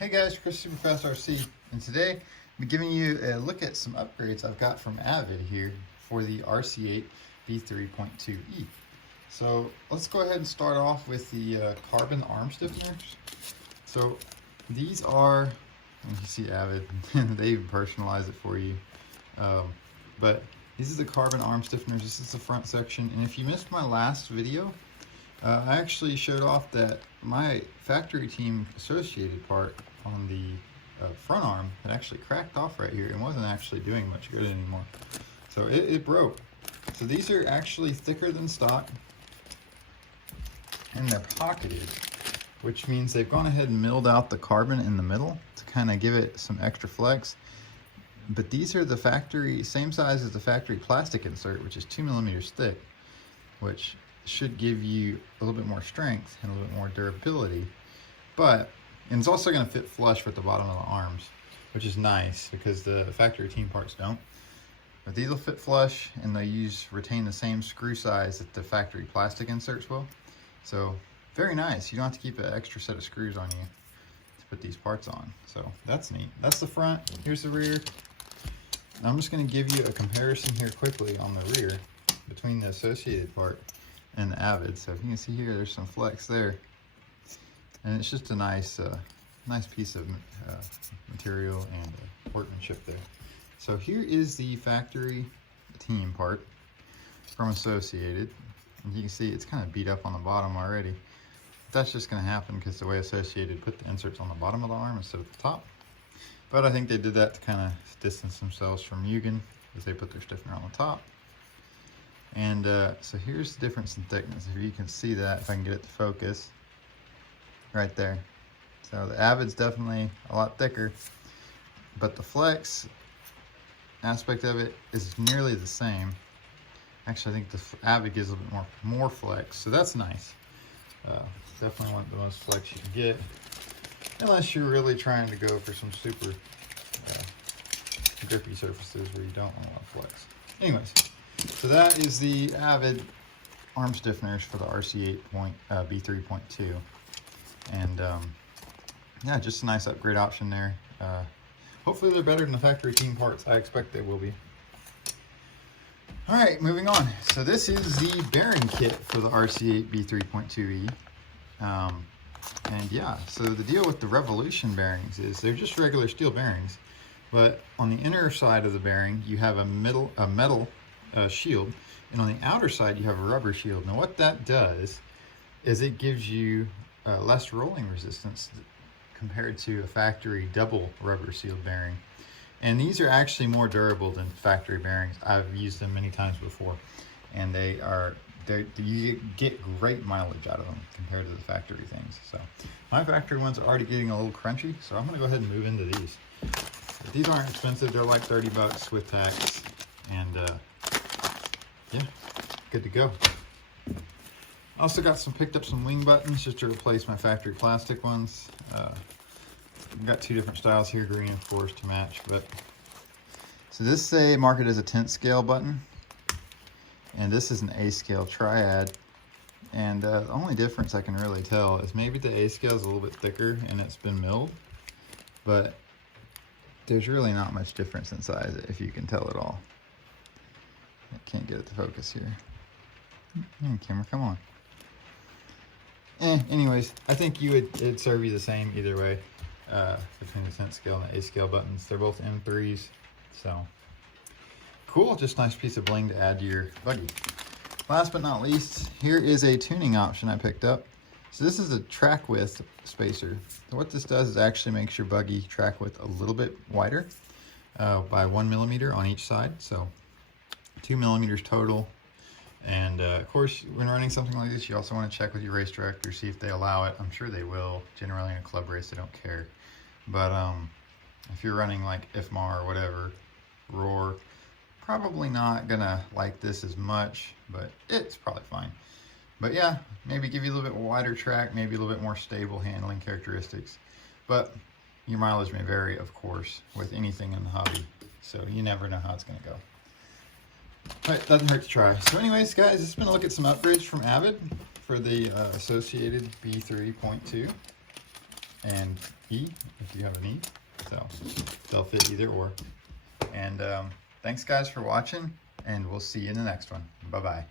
Hey guys, Chris Superfast RC, and today I'm giving you a look at some upgrades I've got from Avid here for the RC8B3.2E. So let's go ahead and start off with the carbon arm stiffeners. So these are, and you see Avid, they even personalize it for you. But these are the carbon arm stiffeners. This is the front section, and if you missed my last video, I actually showed off that my factory team associated part on the front arm had actually cracked off right here and wasn't actually doing much good anymore. So it broke. So these are actually thicker than stock, and they're pocketed, which means they've gone ahead and milled out the carbon in the middle to kind of give it some extra flex. But these are the factory, same size as the factory plastic insert, which is 2 millimeters thick, which should give you a little bit more strength and a little bit more durability. And it's also going to fit flush with the bottom of the arms, which is nice because the factory team parts don't. But these will fit flush, and they retain the same screw size that the factory plastic inserts will. So very nice. You don't have to keep an extra set of screws on you to put these parts on. So that's neat. That's the front. Here's the rear. And I'm just going to give you a comparison here quickly on the rear between the associated part and the Avid. So if you can see here, there's some flex there, and it's just a nice piece of material and workmanship there. So here is the factory team part from Associated, and you can see it's kind of beat up on the bottom already. That's just going to happen because the way Associated put the inserts on the bottom of the arm instead of the top. But I think they did that to kind of distance themselves from Mugen, as they put their stiffener on the top. And so here's the difference in thickness. If you can see that, if I can get it to focus, right there. So the Avid's definitely a lot thicker, but the flex aspect of it is nearly the same. Actually, I think the Avid gives a little bit more flex, so that's nice. Definitely want the most flex you can get, unless you're really trying to go for some super grippy surfaces where you don't want a lot of flex. Anyways. So that is the Avid arm stiffeners for the RC8B3.2, and yeah, just a nice upgrade option there. Hopefully they're better than the factory team parts. I expect they will be. All right, moving on. So this is the bearing kit for the RC8B3.2E, and yeah, so the deal with the Revolution bearings is they're just regular steel bearings, but on the inner side of the bearing you have a metal shield, and on the outer side you have a rubber shield. Now what that does is it gives you less rolling resistance compared to a factory double rubber sealed bearing, and these are actually more durable than factory bearings. I've used them many times before, and you get great mileage out of them compared to the factory things. So my factory ones are already getting a little crunchy, so I'm going to go ahead and move into these. But these aren't expensive. They're like 30 bucks with tax, and yeah, good to go. I also picked up some wing buttons just to replace my factory plastic ones. I've got two different styles here, green of course to match. But so this is marked as a 10th scale button, and this is an A scale triad. And the only difference I can really tell is maybe the A scale is a little bit thicker and it's been milled, but there's really not much difference in size if you can tell at all. I can't get it to focus here. Camera, come on. Anyways, I think it'd serve you the same either way, between the 10th scale and the A scale buttons. They're both M3s, so cool. Just nice piece of bling to add to your buggy. Last but not least, here is a tuning option I picked up. So this is a track width spacer. So what this does is actually makes your buggy track width a little bit wider, by 1 millimeter on each side. So 2 millimeters total. And of course, when running something like this, you also want to check with your race director, see if they allow it. I'm sure they will. Generally in a club race, they don't care. But if you're running like IFMAR or whatever, Roar, probably not gonna like this as much, but it's probably fine. But yeah, maybe give you a little bit wider track, maybe a little bit more stable handling characteristics. But your mileage may vary, of course, with anything in the hobby. So you never know how it's gonna go. But doesn't hurt to try. So anyways, guys, this has been a look at some upgrades from Avid for the Associated B3.2. and E if you have an E. So they'll fit either or. And thanks guys for watching, and we'll see you in the next one. Bye-bye.